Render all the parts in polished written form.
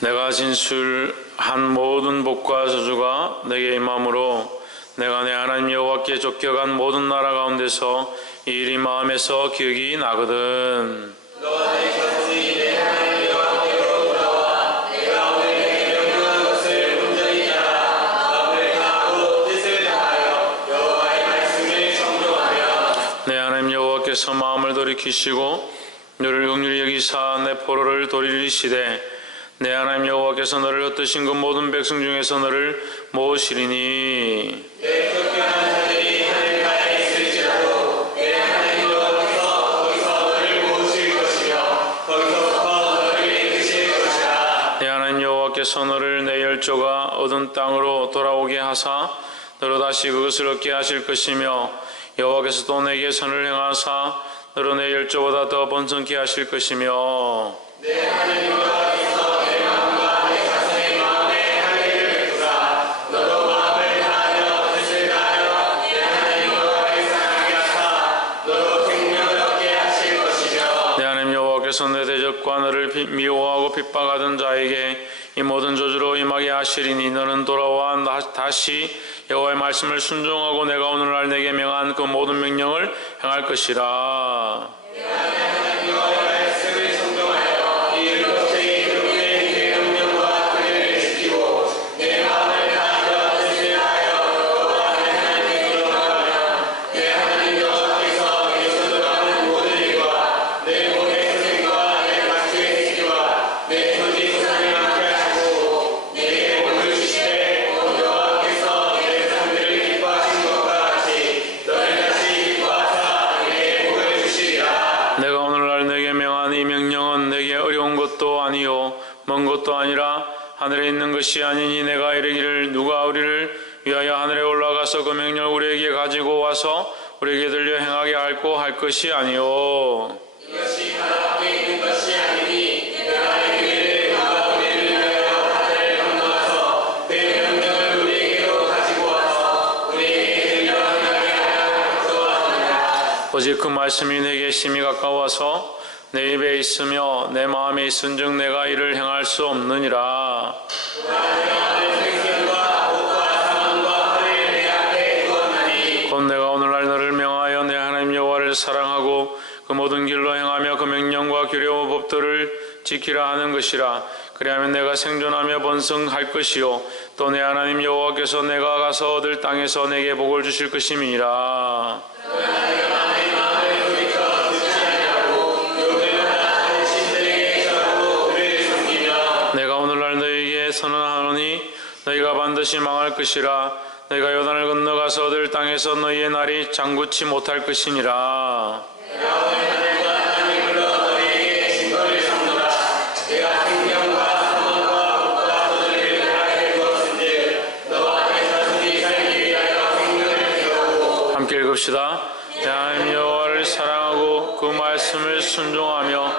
내가 진술한 모든 복과 저주가 내게 임함으로 내가 내 하나님 여호와께 쫓겨간 모든 나라 가운데서 이 일이 마음에서 기억이 나거든. 너와 내 자손이 내 하나님 여호와께로 돌아와 내가 오늘 내게 명령한 것을 온전히 따라 마음을 다하고 뜻을 다하여 여호와의 말씀을 청종하며 내 하나님 여호와께서 마음을 돌이키시고 너를 긍휼히 여기사 내 포로를 돌이키시되 내 하나님 여호와께서 너를 흩으신 그 모든 백성 중에서 너를 모으시리니 내 쫓겨난 자들이 하늘가에 있을지라도 내 하나님 여호와께서 거기서 너를 모으실 것이며 거기서부터 너를 이끄실 것이라. 내 하나님 여호와께서 너를 내 열조가 얻은 땅으로 돌아오게 하사 너로 다시 그것을 얻게 하실 것이며 여호와께서 또 내게 선을 행하사 너로 내 열조보다 더 번성케 하실 것이며 내 하나님 여호와께서 내 마음과 내 자손의 마음에 할례를 베푸사 너로 마음을 다하여 뜻을 다하여 내 하나님 여호와를 사랑하게 하사 너로 생명을 얻게 하실 것이며 내 하나님 여호와께서 내 대적과 너를 미워하고 핍박하던 자에게 이 모든 저주로 임하게 하시리니 너는 돌아와 다시 여호와의 말씀을 순종하고 내가 오늘날 내게 명한 그 모든 명령을 행할 것이라. 내가 내 하나님 여호와의 말씀을 청종하여 이 율법책에 기록된 그 명령과 규례를 지키고 내 마음을 다하여 뜻을 다하여 여호와 내 하나님께 돌아가며 내 하나님 여호와께서 내게 전하는 모든 일과 내 몸의 선생과 내 가축의 새끼와 내 토지 소산을 함께 하시고 내게 복을 주시되 온 여호와께서 내 삶들을 기뻐하신 것과 같이 너를 다시 기뻐하사 내게 복을 주시리라. 내가 오늘날 내게 명한 이 명령은 내게 어려운 것도 아니요 먼 것도 아니라 하늘에 있는 것이 아니니 내가 이르기를 누가 우리를 위하여 하늘에 올라가서 그 명령을 우리에게 가지고 와서 우리에게 들려 행하게 할고 할 것이 아니요 이것이 바다밖에 있는 것이 아니니 내가 이르기를 누가 우리를 위하여 바다를 건너가서 그 명령을 우리에게로 가지고 와서 우리에게 들려 행하게 하려 하소하느냐. 오직 그 말씀이 내게 심히 가까워서 내 입에 있으며 내 마음에 있은즉 내가 이를 행할 수 없느니라. 곧 내가 오늘날 너를 명하여 내 하나님 여호와를 사랑하고 그 모든 길로 행하며 그 명령과 규례와 법도를 지키라 하는 것이라. 그리하면 내가 생존하며 번성할 것이요 또 내 하나님 여호와께서 내가 가서 얻을 땅에서 내게 복을 주실 것임이니라. 내가 오늘날 너희에게 선언하노니 너희가 반드시 망할 것이라. 너희가 요단을 건너가서 얻을 땅에서 너희의 날이 장구치 못할 것이니라. 내가 오늘 하늘과 땅을 불러 너희에게 증거를 삼노라. 내가 생명과 사망과 복과 저주를 나에게 주었은즉 너와 내 자손이 살기 위하여 생명을 배우고. 함께 읽읍시다. 내 하나님 여호와를 사랑하고 그 말씀을 순종하며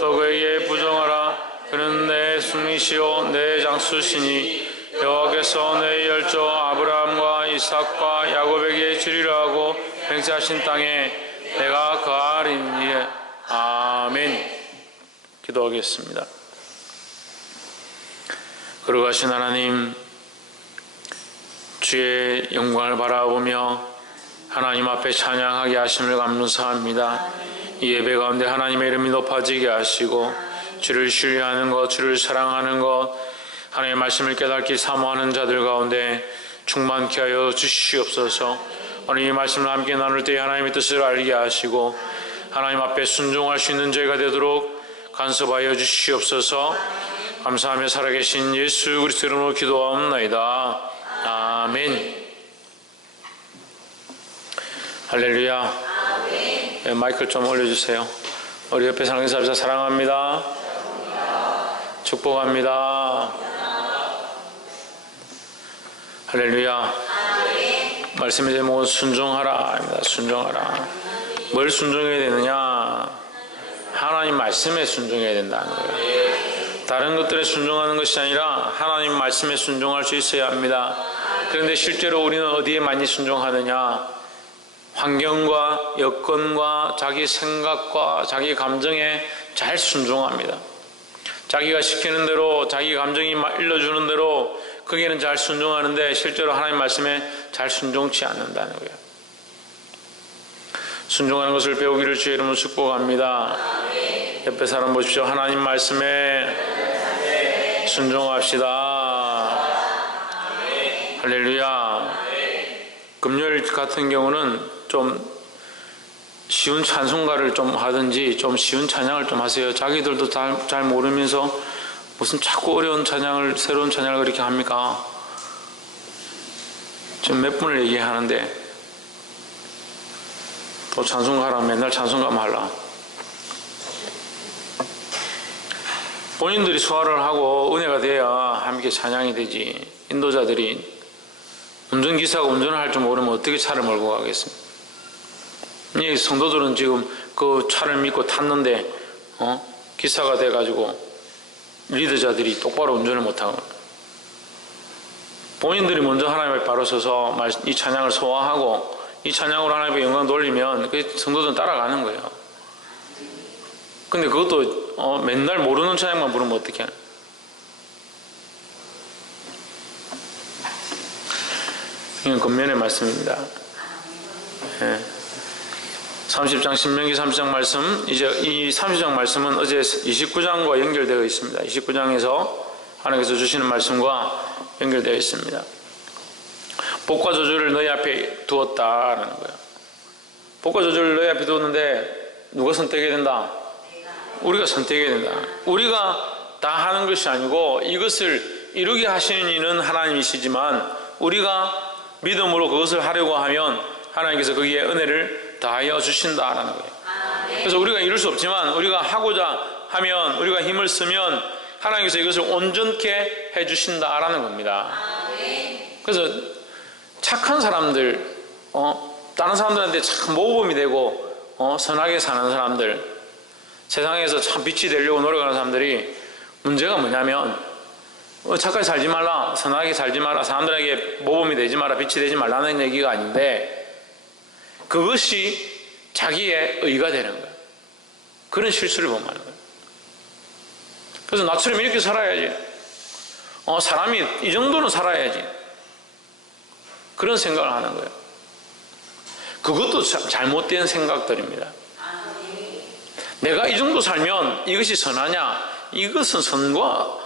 또 그에게 부정하라. 그는 내 승리시요 내 장수시니 여호와께서 내 열조 아브라함과 이삭과 야곱에게 주리라 하고 맹세하신 땅에 내가 거하리니. 아멘. 기도하겠습니다. 거룩하신 하나님, 주의 영광을 바라보며 하나님 앞에 찬양하게 하심을 감사합니다. 이 예배 가운데 하나님의 이름이 높아지게 하시고 주를 신뢰하는 것, 주를 사랑하는 것, 하나님의 말씀을 깨닫기 사모하는 자들 가운데 충만케 하여 주시옵소서. 오늘 이 말씀을 함께 나눌 때 하나님의 뜻을 알게 하시고 하나님 앞에 순종할 수 있는 저희가 되도록 간섭하여 주시옵소서. 감사하며 살아계신 예수 그리스도 이름으로 기도하옵나이다. 아멘. 할렐루야. 네, 마이크를 좀 올려주세요. 우리 옆에 사랑하는 사람 사랑합니다. 축복합니다. 할렐루야. 말씀의 제목은 순종하라입니다. 순종하라. 뭘 순종해야 되느냐? 하나님 말씀에 순종해야 된다는 거예요. 다른 것들에 순종하는 것이 아니라 하나님 말씀에 순종할 수 있어야 합니다. 그런데 실제로 우리는 어디에 많이 순종하느냐? 환경과 여건과 자기 생각과 자기 감정에 잘 순종합니다. 자기가 시키는 대로 자기 감정이 일러주는 대로 거기에는 잘 순종하는데 실제로 하나님 말씀에 잘 순종치 않는다는 거예요. 순종하는 것을 배우기를 주의 이름으로 축복합니다. 옆에 사람 보십시오. 하나님 말씀에 순종합시다. 할렐루야. 금요일 같은 경우는 좀 쉬운 찬송가를 좀 하든지 좀 쉬운 찬양을 좀 하세요. 자기들도 잘 모르면서 무슨 자꾸 어려운 찬양을, 새로운 찬양을 그렇게 합니까? 지금 몇 분을 얘기하는데 또 찬송가 하라, 맨날 찬송가만 하라. 본인들이 소화를 하고 은혜가 돼야 함께 찬양이 되지. 인도자들이 운전기사가 운전을 할 줄 모르면 어떻게 차를 몰고 가겠습니까? 이 성도들은 지금 그 차를 믿고 탔는데 기사가 돼가지고 리더자들이 똑바로 운전을 못하고 본인들이 먼저 하나님 앞에 바로 서서 이 찬양을 소화하고 이 찬양으로 하나님께 영광 돌리면 그 성도들은 따라가는 거예요. 근데 그것도 맨날 모르는 찬양만 부르면 어떻게 하나? 이건 겉면의 말씀입니다. 네. 30장 신명기 30장 말씀, 이제 이 30장 말씀은 어제 29장과 연결되어 있습니다. 29장에서 하나님께서 주시는 말씀과 연결되어 있습니다. 복과 저주를 너희 앞에 두었다라는 거예요. 복과 저주를 너희 앞에 두었는데 누가 선택해야 된다? 우리가 선택해야 된다. 우리가 다 하는 것이 아니고 이것을 이루게 하시는 이는 하나님이시지만 우리가 믿음으로 그것을 하려고 하면 하나님께서 거기에 은혜를 더하여 주신다라는 거예요. 그래서 우리가 이룰 수 없지만 우리가 하고자 하면, 우리가 힘을 쓰면 하나님께서 이것을 온전케 해주신다라는 겁니다. 그래서 착한 사람들, 다른 사람들한테 참 모범이 되고 선하게 사는 사람들, 세상에서 참 빛이 되려고 노력하는 사람들이 문제가 뭐냐면 착하게 살지 말라, 선하게 살지 마라, 사람들에게 모범이 되지 마라, 빛이 되지 말라는 얘기가 아닌데 그것이 자기의 의가 되는 거예요. 그런 실수를 범하는 거예요. 그래서 나처럼 이렇게 살아야지, 사람이 이 정도는 살아야지, 그런 생각을 하는 거예요. 그것도 잘못된 생각들입니다. 내가 이 정도 살면 이것이 선하냐? 이것은 선과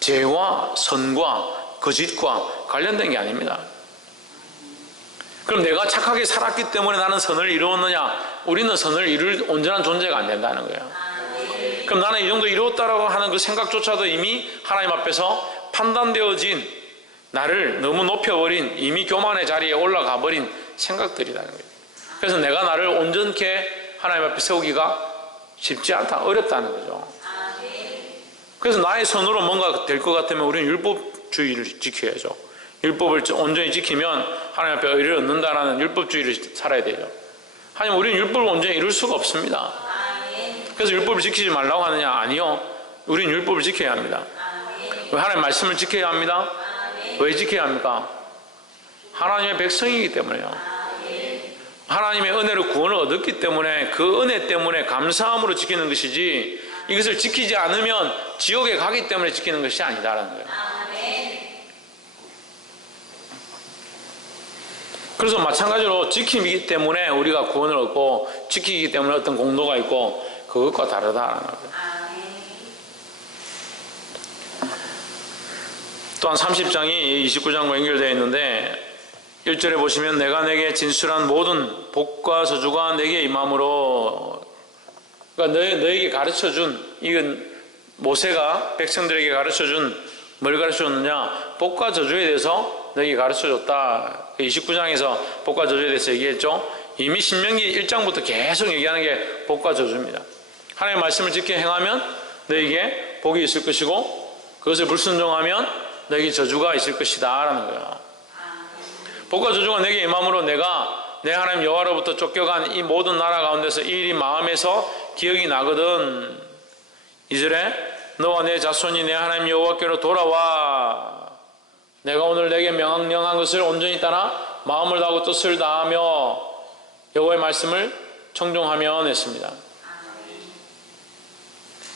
죄와 선과 거짓과 관련된 게 아닙니다. 그럼 내가 착하게 살았기 때문에 나는 선을 이루었느냐? 우리는 선을 이룰 온전한 존재가 안 된다는 거예요. 그럼 나는 이 정도 이루었다라고 하는 그 생각조차도 이미 하나님 앞에서 판단되어진, 나를 너무 높여버린, 이미 교만의 자리에 올라가 버린 생각들이라는 거예요. 그래서 내가 나를 온전케 하나님 앞에 세우기가 쉽지 않다, 어렵다는 거죠. 그래서 나의 선으로 뭔가 될 것 같으면 우리는 율법주의를 지켜야죠. 율법을 온전히 지키면 하나님 앞에 의를 얻는다라는 율법주의를 살아야 되죠. 하지만 우리는 율법을 온전히 이룰 수가 없습니다. 그래서 율법을 지키지 말라고 하느냐? 아니요. 우리는 율법을 지켜야 합니다. 왜 하나님 말씀을 지켜야 합니다? 왜 지켜야 합니까? 하나님의 백성이기 때문에요. 하나님의 은혜로 구원을 얻었기 때문에 그 은혜 때문에 감사함으로 지키는 것이지, 이것을 지키지 않으면 지옥에 가기 때문에 지키는 것이 아니다라는 거예요. 그래서 마찬가지로 지킴이기 때문에 우리가 구원을 얻고 지키기 때문에 어떤 공로가 있고 그것과 다르다라는 거예요. 또한 30장이 29장과 연결되어 있는데 1절에 보시면 내가 내게 진술한 모든 복과 저주가 내게 임함으로, 그러니까 너에게 가르쳐준, 이건 모세가 백성들에게 가르쳐준, 뭘 가르쳐줬느냐? 복과 저주에 대해서 너에게 가르쳐줬다. 29장에서 복과 저주에 대해서 얘기했죠. 이미 신명기 1장부터 계속 얘기하는 게 복과 저주입니다. 하나님의 말씀을 지켜 행하면 너에게 복이 있을 것이고 그것을 불순종하면 너에게 저주가 있을 것이다 라는 거예요. 복과 저주가 내게 임함으로 내가 내 하나님 여호와로부터 쫓겨간 이 모든 나라 가운데서 이 일이 마음에서 기억이 나거든. 2절에 너와 내 자손이 내 하나님 여호와께로 돌아와 내가 오늘 내게 명령한 것을 온전히 따라 마음을 다하고 뜻을 다하며 여호와의 말씀을 청종하면 했습니다.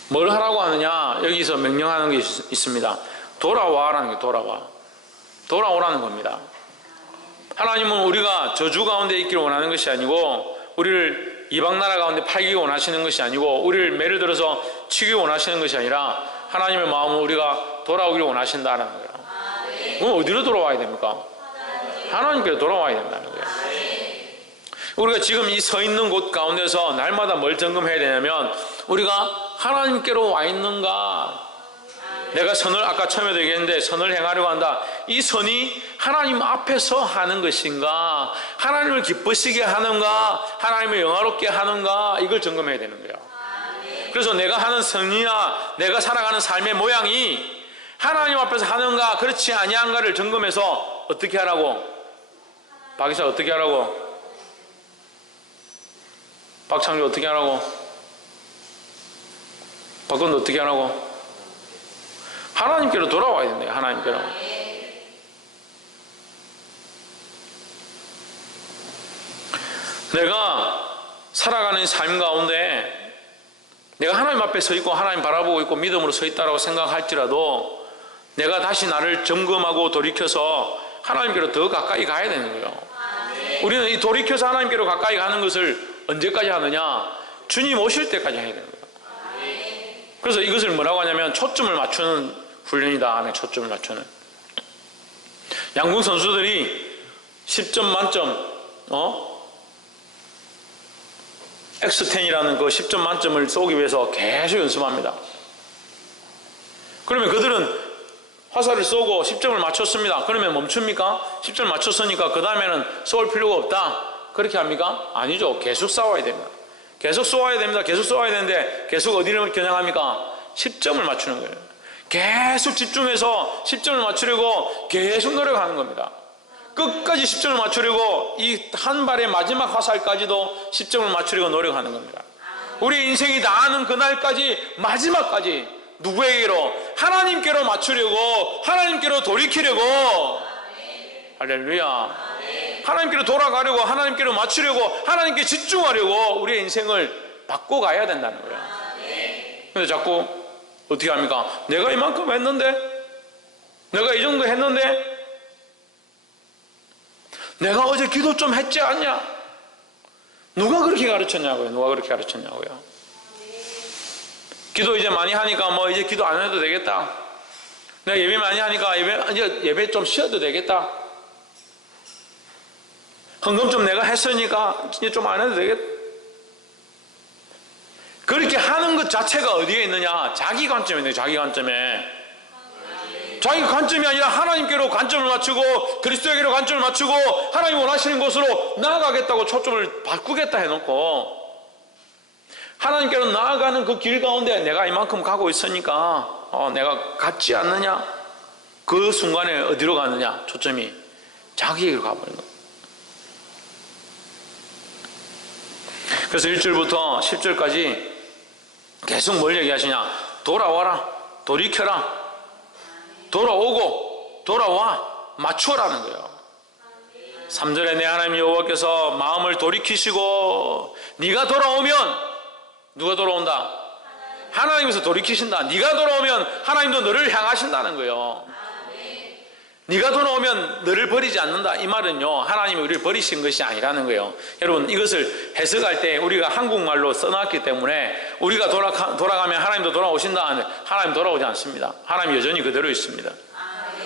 뭘 하라고 하느냐? 여기서 명령하는 게 있습니다. 돌아와라는 게 돌아오라는 겁니다. 하나님은 우리가 저주 가운데 있기를 원하는 것이 아니고 우리를 이방 나라 가운데 팔기 원하시는 것이 아니고 우리를 매를 들어서 치기 원하시는 것이 아니라 하나님의 마음은 우리가 돌아오기를 원하신다는 거예요. 그럼 어디로 돌아와야 됩니까? 하나님께로 돌아와야 된다는 거예요. 우리가 지금 이 서 있는 곳 가운데서 날마다 뭘 점검해야 되냐면 우리가 하나님께로 와 있는가? 내가 선을 아까 처음에도 얘기했는데 선을 행하려고 한다. 이 선이 하나님 앞에서 하는 것인가? 하나님을 기쁘시게 하는가? 하나님을 영화롭게 하는가? 이걸 점검해야 되는 거예요. 그래서 내가 하는 선이나 내가 살아가는 삶의 모양이 하나님 앞에서 하는가 그렇지 아니한가를 점검해서 어떻게 하라고? 박이사 어떻게 하라고? 박창주 어떻게 하라고? 박건도 어떻게 하라고? 하나님께로 돌아와야 된대요. 하나님께로. 내가 살아가는 삶 가운데 내가 하나님 앞에 서 있고 하나님 바라보고 있고 믿음으로 서 있다고 생각할지라도 내가 다시 나를 점검하고 돌이켜서 하나님께로 더 가까이 가야 되는 거예요. 우리는 이 돌이켜서 하나님께로 가까이 가는 것을 언제까지 하느냐? 주님 오실 때까지 해야 되는 거예요. 그래서 이것을 뭐라고 하냐면 초점을 맞추는 훈련이다 하는 초점을 맞추는. 양궁 선수들이 10점 만점 X10이라는 그 10점 만점을 쏘기 위해서 계속 연습합니다. 그러면 그들은 화살을 쏘고 10점을 맞췄습니다. 그러면 멈춥니까? 10점을 맞췄으니까 그 다음에는 쏠 필요가 없다. 그렇게 합니까? 아니죠. 계속 싸워야 됩니다. 계속 쏘아야 됩니다. 계속 쏘아야 되는데 계속 어디를 겨냥합니까? 10점을 맞추는 거예요. 계속 집중해서 10점을 맞추려고 계속 노력하는 겁니다. 끝까지 10점을 맞추려고 이 한 발의 마지막 화살까지도 10점을 맞추려고 노력하는 겁니다. 우리 인생이 다하는 그날까지 마지막까지 누구에게로? 하나님께로 맞추려고 하나님께로 돌이키려고 할렐루야. 하나님께로 돌아가려고 하나님께로 맞추려고 하나님께 집중하려고 우리의 인생을 바꿔가야 된다는 거예요. 근데 자꾸 어떻게 합니까? 내가 이만큼 했는데 내가 이 정도 했는데 내가 어제 기도 좀 했지 않냐? 누가 그렇게 가르쳤냐고요? 누가 그렇게 가르쳤냐고요? 기도 이제 많이 하니까 뭐 이제 기도 안 해도 되겠다. 내가 예배 많이 하니까 예배 좀 쉬어도 되겠다. 헌금 좀 내가 했으니까 이제 좀 안 해도 되겠다. 그렇게 하는 것 자체가 어디에 있느냐? 자기 관점에 있는 자기 관점에. 자기 관점이 아니라 하나님께로 관점을 맞추고 그리스도에게로 관점을 맞추고 하나님 원하시는 곳으로 나아가겠다고 초점을 바꾸겠다 해놓고 하나님께로 나아가는 그 길 가운데 내가 이만큼 가고 있으니까 내가 같지 않느냐? 그 순간에 어디로 가느냐? 초점이 자기에게로 가버린 거예요. 그래서 1절부터 10절까지 계속 뭘 얘기하시냐? 돌아와라, 돌이켜라, 돌아오고 돌아와 맞추어라는 거예요. 3절에 내 하나님 여호와께서 마음을 돌이키시고 네가 돌아오면 누가 돌아온다? 하나님께서 돌이키신다. 네가 돌아오면 하나님도 너를 향하신다는 거예요. 네가 돌아오면 너를 버리지 않는다. 이 말은요 하나님이 우리를 버리신 것이 아니라는 거예요. 여러분 이것을 해석할 때 우리가 한국말로 써놨기 때문에 우리가 돌아가면 하나님도 돌아오신다. 하나님 돌아오지 않습니다. 하나님 여전히 그대로 있습니다.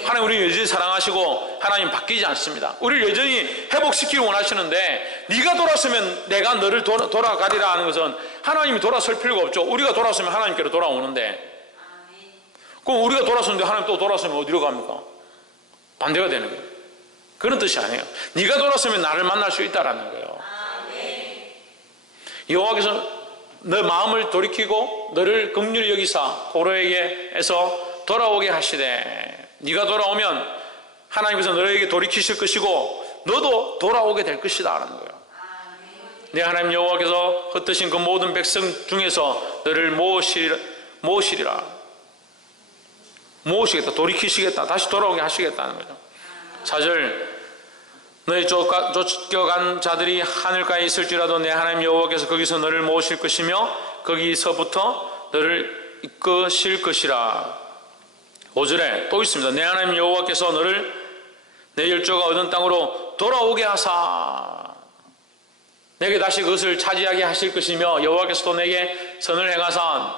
하나님 우리를 여전히 사랑하시고 하나님 바뀌지 않습니다. 우리를 여전히 회복시키기 원하시는데 네가 돌아서면 내가 너를 돌아가리라 하는 것은 하나님이 돌아설 필요가 없죠. 우리가 돌아서면 하나님께로 돌아오는데 그럼 우리가 돌아섰는데 하나님 또 돌아서면 어디로 갑니까? 반대가 되는 거예요. 그런 뜻이 아니에요. 네가 돌아서면 나를 만날 수 있다라는 거예요. 여호와께서 너 마음을 돌이키고 너를 긍휼히 여기사 도로에게서 돌아오게 하시되 네가 돌아오면 하나님께서 너에게 돌이키실 것이고 너도 돌아오게 될 것이다 라는 거예요. 네 하나님 여호와께서 흩으신 그 모든 백성 중에서 너를 모으시리라. 모으시겠다. 돌이키시겠다. 다시 돌아오게 하시겠다는 거죠. 4절 너희 쫓겨간 자들이 하늘가에 있을지라도 내 하나님 여호와께서 거기서 너를 모으실 것이며 거기서부터 너를 이끄실 것이라. 5절에 또 있습니다. 내 하나님 여호와께서 너를 내 열조가 얻은 땅으로 돌아오게 하사 내게 다시 그것을 차지하게 하실 것이며 여호와께서도 내게 선을 행하사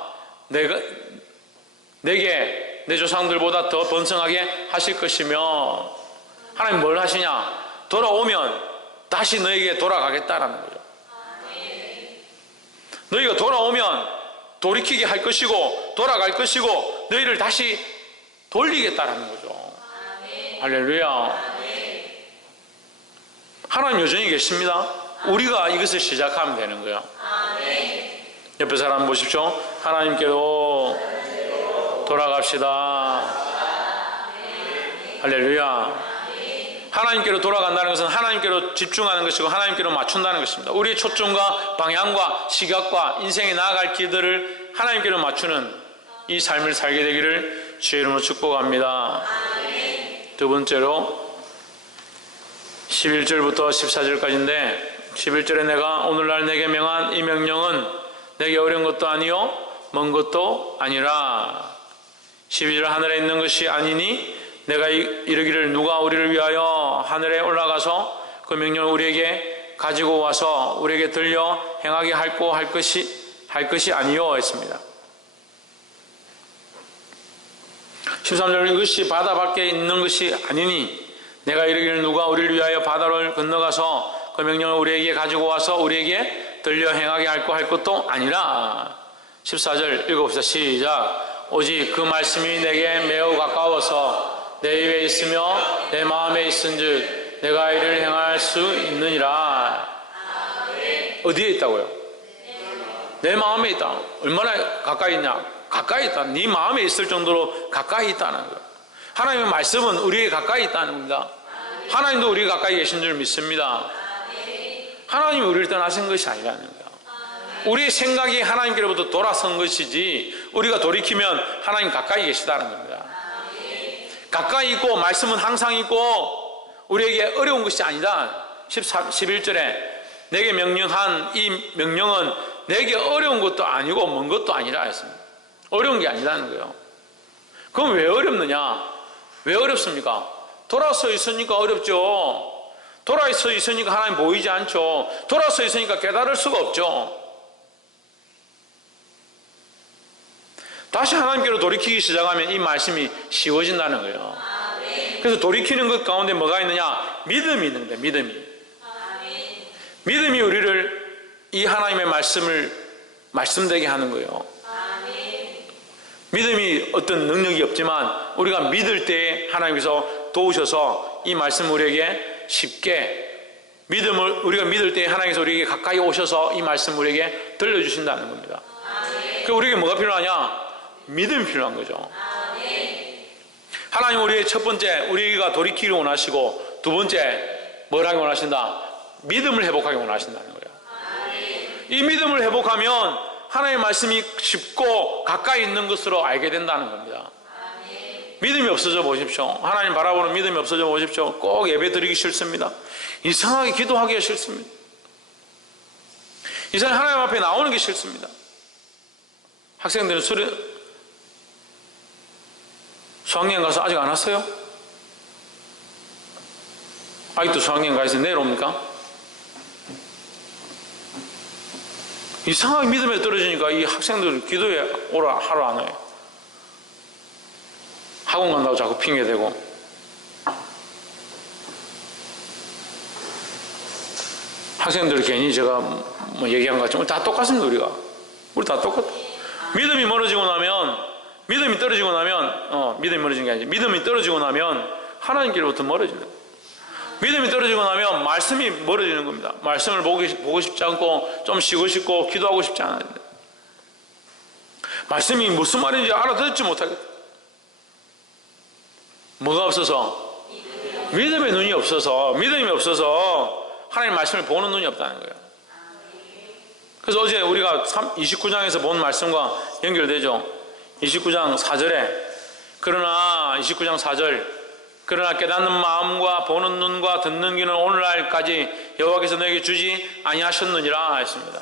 내게 내 조상들보다 더 번성하게 하실 것이며. 하나님 뭘 하시냐? 돌아오면 다시 너에게 돌아가겠다라는 거죠. 너희가 돌아오면 돌이키게 할 것이고 돌아갈 것이고 너희를 다시 돌리겠다라는 거죠. 할렐루야. 하나님 여전히 계십니다. 우리가 이것을 시작하면 되는 거예요. 옆에 사람 보십시오. 하나님께로 돌아갑시다. 할렐루야. 하나님께로 돌아간다는 것은 하나님께로 집중하는 것이고 하나님께로 맞춘다는 것입니다. 우리의 초점과 방향과 시각과 인생에 나아갈 길들을 하나님께로 맞추는 이 삶을 살게 되기를 주의 이름으로 축복합니다. 두 번째로 11절부터 14절까지인데 11절에 내가 오늘날 내게 명한 이 명령은 내게 어려운 것도 아니요 먼 것도 아니라. 12절 하늘에 있는 것이 아니니 내가 이르기를 누가 우리를 위하여 하늘에 올라가서 그 명령을 우리에게 가지고 와서 우리에게 들려 행하게 할 것이 아니요 했습니다. 13절 이것이 바다 밖에 있는 것이 아니니 내가 이르기를 누가 우리를 위하여 바다를 건너가서 그 명령을 우리에게 가지고 와서 우리에게 들려 행하게 할 것도 아니라. 14절 읽어봅시다. 시작. 오직 그 말씀이 내게 매우 가까워서 내 입에 있으며 내 마음에 있은즉 내가 이를 행할 수 있느니라. 어디에 있다고요? 내 마음에 있다. 얼마나 가까이 있냐? 가까이 있다. 네 마음에 있을 정도로 가까이 있다는 거예요. 하나님의 말씀은 우리에게 가까이 있다는 겁니다. 하나님도 우리 가까이 계신 줄 믿습니다. 하나님이 우리를 떠나신 것이 아니라는 거예요. 우리의 생각이 하나님께로부터 돌아선 것이지 우리가 돌이키면 하나님 가까이 계시다는 겁니다. 가까이 있고 말씀은 항상 있고 우리에게 어려운 것이 아니다. 11절에 내게 명령한 이 명령은 내게 어려운 것도 아니고 먼 것도 아니라 했습니다. 어려운 게 아니라는 거예요. 그럼 왜 어렵느냐? 왜 어렵습니까? 돌아서 있으니까 어렵죠. 돌아서 있으니까 하나님 보이지 않죠. 돌아서 있으니까 깨달을 수가 없죠. 다시 하나님께로 돌이키기 시작하면 이 말씀이 쉬워진다는 거예요. 그래서 돌이키는 것 가운데 뭐가 있느냐? 믿음이 있는 거예요. 믿음이 우리를 이 하나님의 말씀을 말씀되게 하는 거예요. 믿음이 어떤 능력이 없지만 우리가 믿을 때 하나님께서 도우셔서 이 말씀을 우리에게 쉽게 우리가 믿을 때 하나님께서 우리에게 가까이 오셔서 이 말씀을 우리에게 들려주신다는 겁니다. 그러니까 우리에게 뭐가 필요하냐? 믿음이 필요한 거죠. 하나님 우리의 첫 번째 우리가 돌이키기를 원하시고 두 번째 뭘 하기 원하신다? 믿음을 회복하기 원하신다는 거예요. 이 믿음을 회복하면 하나님의 말씀이 쉽고 가까이 있는 것으로 알게 된다는 겁니다. 믿음이 없어져 보십시오. 하나님 바라보는 믿음이 없어져 보십시오. 꼭 예배 드리기 싫습니다. 이상하게 기도하기가 싫습니다. 이상하게 하나님 앞에 나오는 게 싫습니다. 학생들은 수학여행 가서 아직 안 왔어요? 아직도 수학여행 가서 내일 옵니까? 이상하게 믿음에 떨어지니까 이 학생들 기도에 오라 하루 안 와요. 학원 간다고 자꾸 핑계대고. 학생들 괜히 제가 뭐 얘기한 것 같지만 다 똑같습니다. 우리 다 똑같아. 믿음이 멀어지고 나면 믿음이 떨어지는 게 아니지. 믿음이 떨어지고 나면 하나님께로부터 멀어지는 거예요. 믿음이 떨어지고 나면 말씀이 멀어지는 겁니다. 말씀을 보고 싶지 않고 좀 쉬고 싶고 기도하고 싶지 않아요. 말씀이 무슨 말인지 알아듣지 못하겠다. 뭐가 없어서? 믿음의 눈이 없어서, 믿음이 없어서 하나님 말씀을 보는 눈이 없다는 거예요. 그래서 어제 우리가 29장에서 본 말씀과 연결되죠. 29장 4절에 그러나 29장 4절 그러나 깨닫는 마음과 보는 눈과 듣는 귀는 오늘날까지 여호와께서 너에게 주지 아니하셨느니라 했습니다.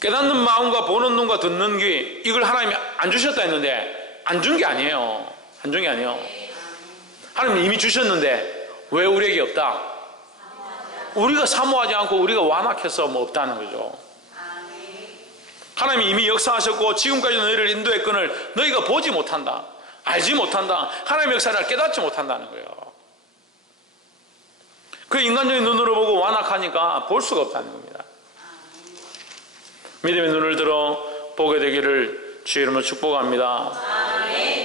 깨닫는 마음과 보는 눈과 듣는 귀, 이걸 하나님이 안 주셨다 했는데 안 준 게 아니에요. 안 준 게 아니에요. 하나님이 이미 주셨는데 왜 우리에게 없다? 우리가 사모하지 않고 우리가 완악해서 뭐 없다는 거죠. 하나님이 이미 역사하셨고 지금까지 너희를 인도했건을 너희가 보지 못한다, 알지 못한다, 하나님의 역사를 깨닫지 못한다는 거예요. 그 인간적인 눈으로 보고 완악하니까 볼 수가 없다는 겁니다. 믿음의 눈을 들어 보게 되기를 주의 이름으로 축복합니다.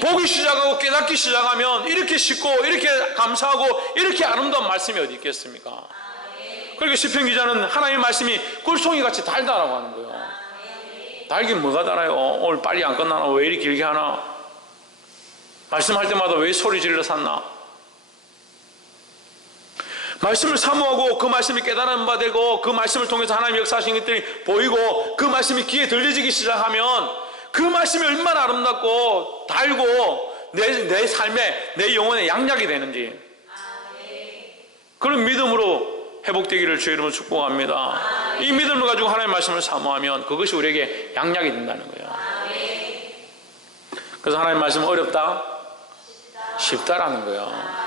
보기 시작하고 깨닫기 시작하면 이렇게 쉽고 이렇게 감사하고 이렇게 아름다운 말씀이 어디 있겠습니까? 그러니까 시편 기자는 하나님의 말씀이 꿀송이같이 달다라고 하는 거예요. 달긴 뭐가 달아요? 오늘 빨리 안 끝나나? 왜 이렇게 길게 하나? 말씀할 때마다 왜 소리 질러 샀나? 말씀을 사모하고 그 말씀이 깨달은 바 되고 그 말씀을 통해서 하나님의 역사하신 것들이 보이고 그 말씀이 귀에 들려지기 시작하면 그 말씀이 얼마나 아름답고 달고 내 삶에 내 영혼에 양약이 되는지, 그런 믿음으로 회복되기를 주의 이름으로 축복합니다. 이 믿음을 가지고 하나님의 말씀을 사모하면 그것이 우리에게 양약이 된다는 거예요. 그래서 하나님의 말씀은 어렵다? 쉽다라는 거예요.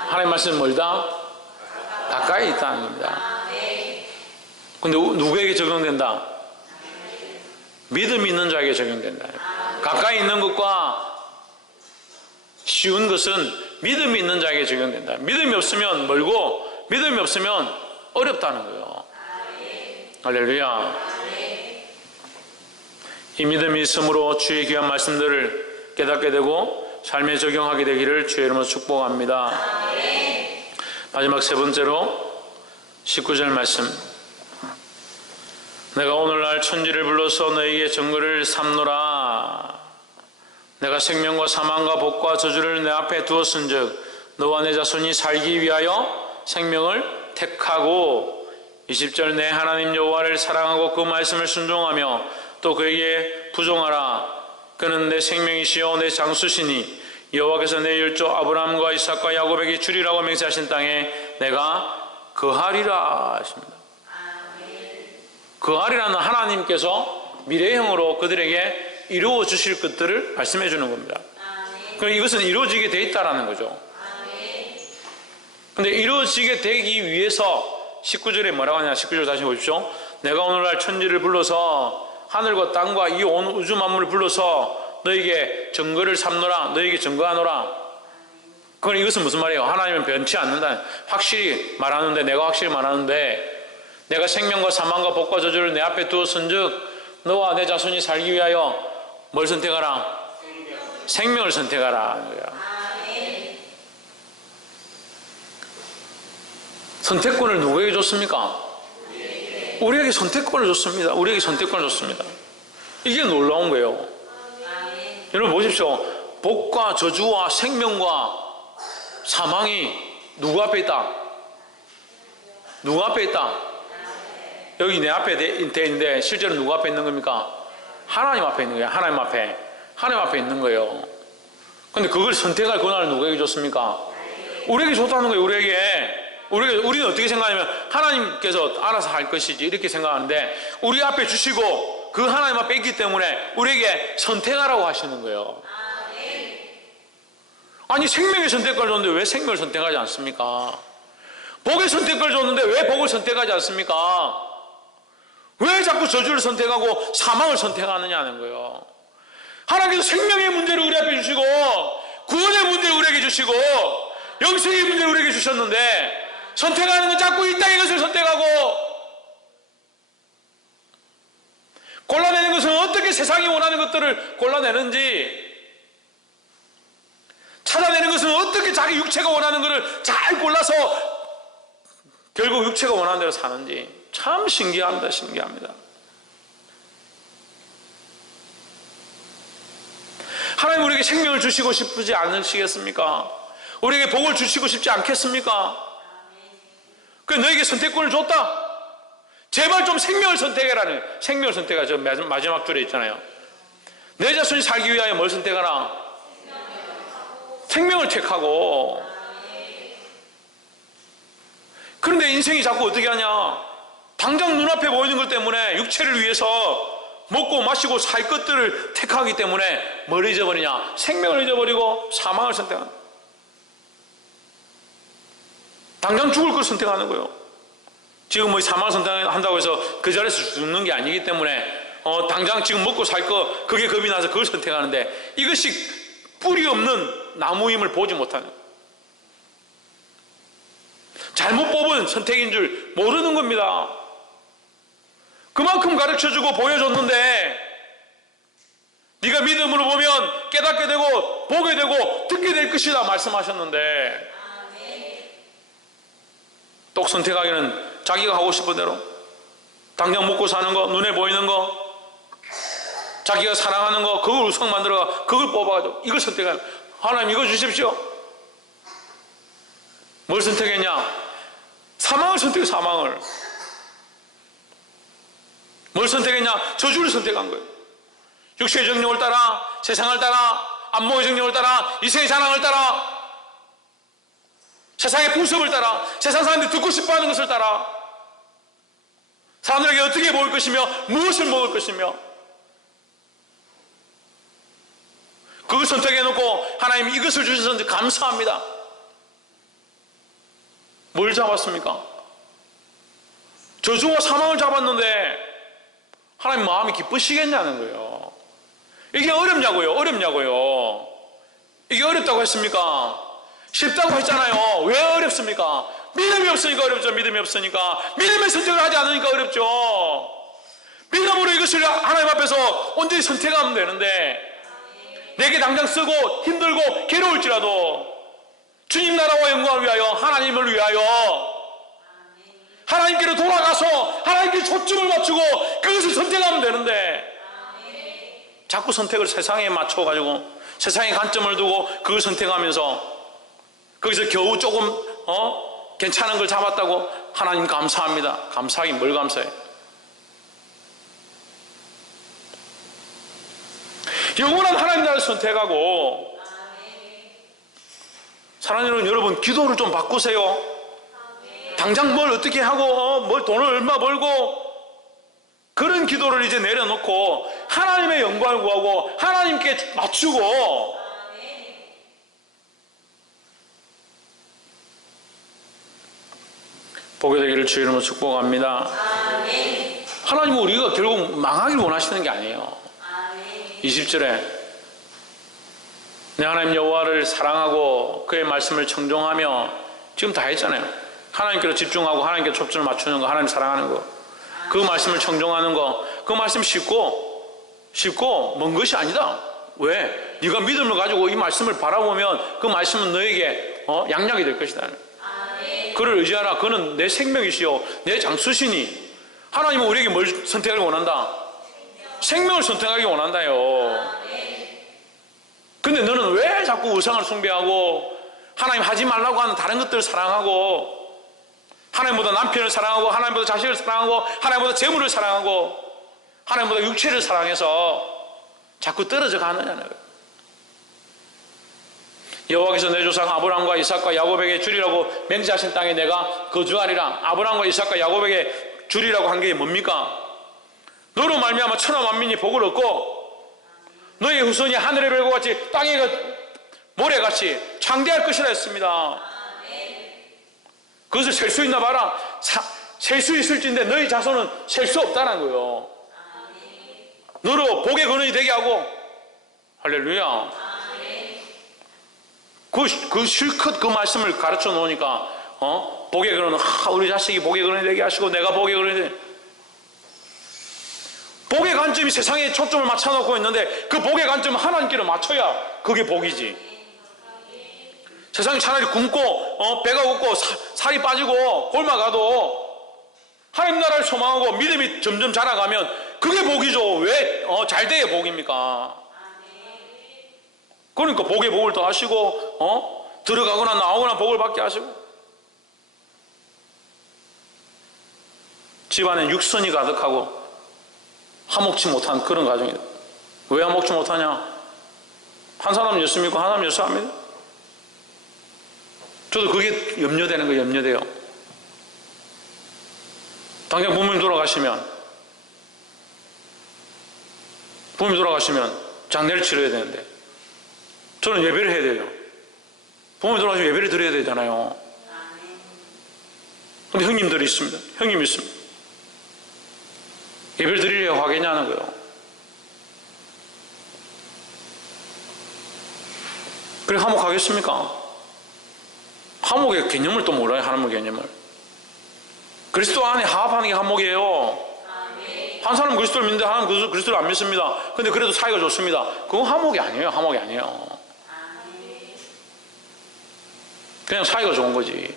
하나님의 말씀은 멀다? 가까이 있다는 겁니다. 근데 누구에게 적용된다? 믿음이 있는 자에게 적용된다. 가까이 있는 것과 쉬운 것은 믿음이 있는 자에게 적용된다. 믿음이 없으면 멀고 믿음이 없으면 어렵다는 거예요. 할렐루야. 이 믿음이 있으므로 주의 귀한 말씀들을 깨닫게 되고 삶에 적용하게 되기를 주의 이름으로 축복합니다. 마지막 세 번째로 19절 말씀. 내가 오늘날 천지를 불러서 너희에게 증거를 삼노라. 내가 생명과 사망과 복과 저주를 내 앞에 두었은즉 너와 내 자손이 살기 위하여 생명을 택하고, 20절 내 하나님 여호와를 사랑하고 그 말씀을 순종하며 또 그에게 부종하라. 그는 내 생명이시요 내 장수시니 여호와께서 내 율조 아브라함과 이삭과 야곱에게 주리라고 맹세하신 땅에 내가 거하리라 하십니다. 거하리라는 하나님께서 미래형으로 그들에게 이루어 주실 것들을 말씀해 주는 겁니다. 그럼 이것은 이루어지게 돼 있다라는 거죠. 근데 이루어지게 되기 위해서 19절에 뭐라고 하냐, 19절 다시 보십시오. 내가 오늘날 천지를 불러서 하늘과 땅과 이 온 우주 만물을 불러서 너에게 증거를 삼노라, 너에게 증거하노라. 그건 이것은 무슨 말이에요? 하나님은 변치 않는다. 확실히 말하는데, 내가 확실히 말하는데, 내가 생명과 사망과 복과 저주를 내 앞에 두었은즉 너와 내 자손이 살기 위하여 뭘 선택하라? 생명을 선택하라 하는 거야. 선택권을 누구에게 줬습니까? 우리에게 선택권을 줬습니다. 우리에게 선택권을 줬습니다. 이게 놀라운 거예요. 여러분 보십시오. 복과 저주와 생명과 사망이 누구 앞에 있다? 누구 앞에 있다? 여기 내 앞에 돼 있는데 실제로 누구 앞에 있는 겁니까? 하나님 앞에 있는 거예요. 하나님 앞에. 하나님 앞에 있는 거예요. 근데 그걸 선택할 권한을 누구에게 줬습니까? 우리에게 줬다는 거예요. 우리는 어떻게 생각하냐면 하나님께서 알아서 할 것이지 이렇게 생각하는데, 우리 앞에 주시고 그 하나님 앞에 있기 때문에 우리에게 선택하라고 하시는 거예요. 아니, 생명의 선택권을 줬는데 왜 생명을 선택하지 않습니까? 복의 선택권을 줬는데 왜 복을 선택하지 않습니까? 왜 자꾸 저주를 선택하고 사망을 선택하느냐는 거예요. 하나님께서 생명의 문제를 우리 앞에 주시고 구원의 문제를 우리에게 주시고 영생의 문제를 우리에게 주셨는데, 선택하는 건 자꾸 이 땅의 것을 선택하고, 골라내는 것은 어떻게 세상이 원하는 것들을 골라내는지, 찾아내는 것은 어떻게 자기 육체가 원하는 것을 잘 골라서 결국 육체가 원하는 대로 사는지 참 신기합니다. 신기합니다. 하나님 우리에게 생명을 주시고 싶지 않으시겠습니까? 우리에게 복을 주시고 싶지 않겠습니까? 그래서 너에게 선택권을 줬다. 제발 좀 생명을 선택해라는, 생명을 선택하죠. 마지막 줄에 있잖아요. 내 자손이 살기 위하여 뭘 선택하라? 생명을 택하고. 그런데 인생이 자꾸 어떻게 하냐? 당장 눈앞에 보이는 것 때문에 육체를 위해서 먹고 마시고 살 것들을 택하기 때문에 뭘 잊어버리냐? 생명을 잊어버리고 사망을 선택한다. 당장 죽을 걸 선택하는 거예요. 지금 뭐 사망을 선택한다고 해서 그 자리에서 죽는 게 아니기 때문에 당장 지금 먹고 살 거 그게 겁이 나서 그걸 선택하는데, 이것이 뿌리 없는 나무임을 보지 못하는, 잘못 뽑은 선택인 줄 모르는 겁니다. 그만큼 가르쳐주고 보여줬는데 네가 믿음으로 보면 깨닫게 되고 보게 되고 듣게 될 것이다 말씀하셨는데, 똑 선택하기는 자기가 하고 싶은 대로 당장 먹고 사는 거, 눈에 보이는 거, 자기가 사랑하는 거, 그걸 우상 만들어가 그걸 뽑아가지고 이걸 선택하는, 하나님 이거 주십시오. 뭘 선택했냐? 사망을 선택해. 사망을. 뭘 선택했냐? 저주를 선택한 거예요. 육체의 정욕을 따라, 세상을 따라, 안목의 정욕을 따라, 이생의 자랑을 따라, 세상의 풍습을 따라, 세상 사람들이 듣고 싶어하는 것을 따라, 사람들에게 어떻게 보일 것이며 무엇을 먹을 것이며, 그걸 선택해놓고 하나님 이것을 주셔서 감사합니다. 뭘 잡았습니까? 저주와 사망을 잡았는데 하나님 마음이 기쁘시겠냐는 거예요. 이게 어렵냐고요? 어렵냐고요? 이게 어렵다고 했습니까? 쉽다고 했잖아요. 왜 어렵습니까? 믿음이 없으니까 어렵죠. 믿음이 없으니까. 믿음의 선택을 하지 않으니까 어렵죠. 믿음으로 이것을 하나님 앞에서 온전히 선택하면 되는데, 내게 당장 쓰고 힘들고 괴로울지라도 주님 나라와 영광을 위하여, 하나님을 위하여 하나님께로 돌아가서 하나님께 초점을 맞추고 그것을 선택하면 되는데, 자꾸 선택을 세상에 맞춰가지고 세상의 관점을 두고 그걸 선택하면서 거기서 겨우 조금 괜찮은 걸 잡았다고 하나님 감사합니다. 감사하긴 뭘 감사해? 영원한 하나님 나라를 선택하고, 사랑하는 여러분, 기도를 좀 바꾸세요. 당장 뭘 어떻게 하고 뭘 돈을 얼마 벌고 그런 기도를 이제 내려놓고 하나님의 영광을 구하고 하나님께 맞추고, 보게 되기를 주의 이름으로 축복합니다. 하나님은 우리가 결국 망하기를 원하시는 게 아니에요. 20절에 내 하나님 여호와를 사랑하고 그의 말씀을 청종하며, 지금 다 했잖아요. 하나님께로 집중하고 하나님께 초점을 맞추는 거, 하나님 사랑하는 거, 그 말씀을 청종하는 거, 그 말씀 쉽고 먼 것이 아니다. 왜? 네가 믿음을 가지고 이 말씀을 바라보면 그 말씀은 너에게 양약이 될 것이다. 그를 의지하라. 그는 내 생명이시요 내 장수시니. 하나님은 우리에게 뭘 선택하기 원한다? 생명을 선택하기 원한다요. 근데 너는 왜 자꾸 우상을 숭배하고 하나님 하지 말라고 하는 다른 것들을 사랑하고, 하나님보다 남편을 사랑하고 하나님보다 자식을 사랑하고 하나님보다 재물을 사랑하고 하나님보다 육체를 사랑해서 자꾸 떨어져 가느냐는 거예요. 여호와께서 내 조상 아브라함과 이삭과 야곱에게 주리라고 맹세하신 땅에 내가 거주하리라. 아브라함과 이삭과 야곱에게 주리라고 한 게 뭡니까? 너로 말미암아 천하 만민이 복을 얻고 너의 후손이 하늘의 별과 같이 땅의 모래같이 창대할 것이라 했습니다. 그것을 셀 수 있나 봐라. 셀 수 있을진데 너희 자손은 셀 수 없다는 거예요. 너로 복의 근원이 되게 하고. 할렐루야. 그 실컷 그 말씀을 가르쳐 놓으니까 복의 근원은 우리 자식이 복의 근원이 되게 하시고 내가 복의 근원이 되게. 복의 관점이 세상에 초점을 맞춰놓고 있는데 그 복의 관점은 하나님께로 맞춰야 그게 복이지. 세상이 차라리 굶고 배가 고프고 살이 빠지고 굶어가도 하나님 나라를 소망하고 믿음이 점점 자라가면 그게 복이죠. 왜 잘 돼야 복입니까? 그러니까 복의 복을 더 하시고 들어가거나 나오거나 복을 받게 하시고, 집안에 육선이 가득하고 화목치 못한 그런 가정이다. 왜 화목치 못하냐? 한 사람은 예수 믿고 한 사람은 예수 안 믿어. 저도 그게 염려되는 거예요. 염려돼요. 당장 부모님 돌아가시면 부모님 돌아가시면 장례를 치러야 되는데 저는 예배를 해야 돼요. 부모님 돌아가시면 예배를 드려야 되잖아요. 근데 형님들이 있습니다. 형님이 있습니다. 예배를 드리려고 하겠냐는 거예요. 그래 화목하겠습니까? 화목의 개념을 또 몰라요. 화목 개념을. 그리스도 안에 화합하는 게 화목이에요. 한 사람은 그리스도를 믿는데 하나는 그리스도를 안 믿습니다. 근데 그래도 사이가 좋습니다. 그건 화목이 아니에요. 화목이 아니에요. 그냥 사이가 좋은 거지.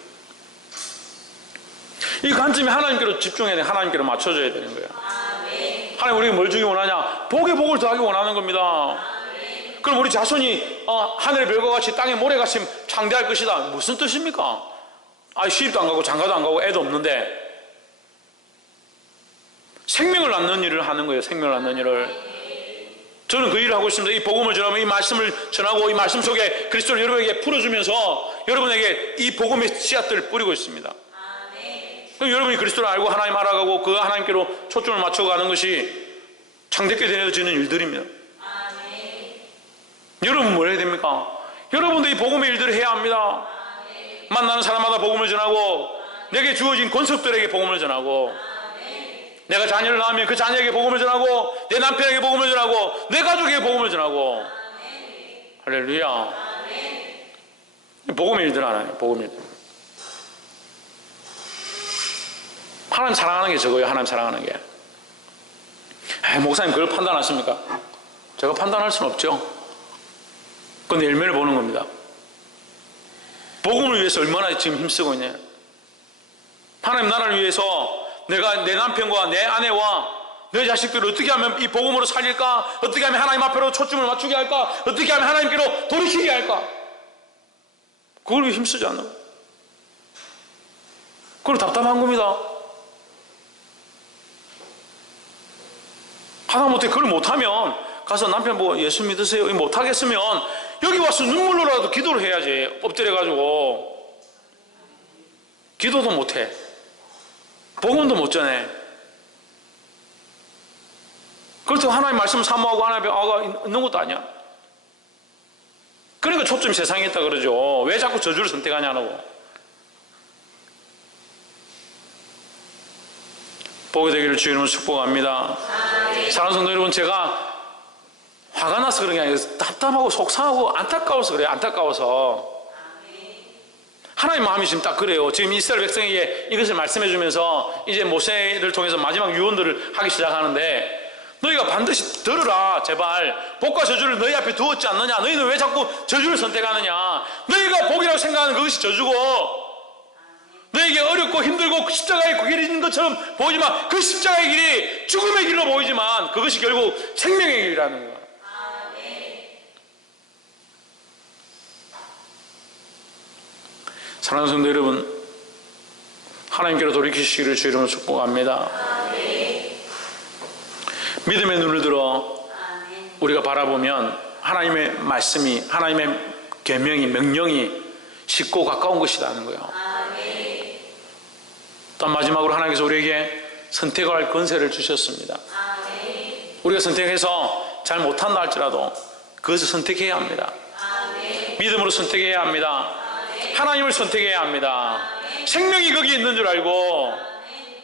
이 관점이 하나님께로 집중해야 돼. 하나님께로 맞춰줘야 되는 거예요. 하나님 우리가 뭘 주기 원하냐? 복에 복을 더하기 원하는 겁니다. 그럼 우리 자손이 하늘의 별과 같이 땅의 모래같이 창대할 것이다. 무슨 뜻입니까? 시집도 안 가고 장가도 안 가고 애도 없는데 생명을 낳는 일을 하는 거예요. 생명을 낳는 일을. 저는 그 일을 하고 있습니다. 이 복음을 전하면 이 말씀을 전하고 이 말씀 속에 그리스도를 여러분에게 풀어주면서 여러분에게 이 복음의 씨앗들을 뿌리고 있습니다. 그럼 여러분이 그리스도를 알고 하나님 알아가고 그 하나님께로 초점을 맞춰가는 것이 창대케 되어지는 일들입니다. 여러분 뭘 해야 됩니까? 여러분도 이 복음의 일들을 해야 합니다. 만나는 사람마다 복음을 전하고 내게 주어진 권속들에게 복음을 전하고 내가 자녀를 낳으면 그 자녀에게 복음을 전하고 내 남편에게 복음을 전하고 내 가족에게 복음을 전하고 할렐루야. 복음의 일들 하나요. 복음의 일들. 하나님 사랑하는 게 저거예요. 하나님 사랑하는 게. 목사님 그걸 판단하십니까? 제가 판단할 수는 없죠. 그런데 열매를 보는 겁니다. 복음을 위해서 얼마나 지금 힘쓰고 있냐. 하나님 나라를 위해서 내가 내 남편과 내 아내와 내 자식들을 어떻게 하면 이 복음으로 살릴까? 어떻게 하면 하나님 앞으로 초점을 맞추게 할까? 어떻게 하면 하나님께로 돌이키게 할까? 그걸 위해 힘쓰지 않나? 그걸 답답한 겁니다. 하다못해 그걸 못하면 가서 남편 보고 예수 믿으세요. 못하겠으면 여기 와서 눈물로라도 기도를 해야지. 엎드려가지고 기도도 못해. 복음도 못 전해. 그렇다고 하나님 말씀 사모하고 하나님 아가 있는 것도 아니야. 그러니까 초점이 세상에 있다 그러죠. 왜 자꾸 저주를 선택하냐고. 복이 되기를 주의 이름으로 축복합니다. 사랑하는 성도 여러분, 제가 화가 나서 그런 게 아니라 답답하고 속상하고 안타까워서 그래요. 안타까워서. 하나님 마음이 지금 딱 그래요. 지금 이스라엘 백성에게 이것을 말씀해 주면서 이제 모세를 통해서 마지막 유언들을 하기 시작하는데 너희가 반드시 들으라. 제발 복과 저주를 너희 앞에 두었지 않느냐. 너희는 왜 자꾸 저주를 선택하느냐. 너희가 복이라고 생각하는 그것이 저주고 너에게 어렵고 힘들고 십자가의 그 길이 있는 것처럼 보이지만 그 십자가의 길이 죽음의 길로 보이지만 그것이 결국 생명의 길이라는 거야. 사랑하는 성도 여러분, 하나님께로 돌이키시기를 주의 이름으로 축복합니다. 믿음의 눈을 들어 우리가 바라보면 하나님의 말씀이, 하나님의 계명이, 명령이 쉽고 가까운 것이라는 거예요. 또 마지막으로 하나님께서 우리에게 선택할 권세를 주셨습니다. 우리가 선택해서 잘 못한다 할지라도 그것을 선택해야 합니다. 믿음으로 선택해야 합니다. 하나님을 선택해야 합니다. 생명이 거기에 있는 줄 알고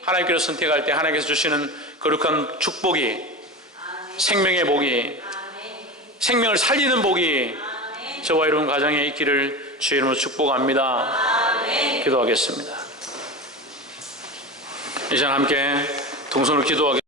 하나님께서 선택할 때 하나님께서 주시는 거룩한 축복이, 생명의 복이, 생명을 살리는 복이 저와 여러분 가정에 있기를 주의 이름으로 축복합니다. 기도하겠습니다. 이제 함께 동선으로 기도하겠습니다.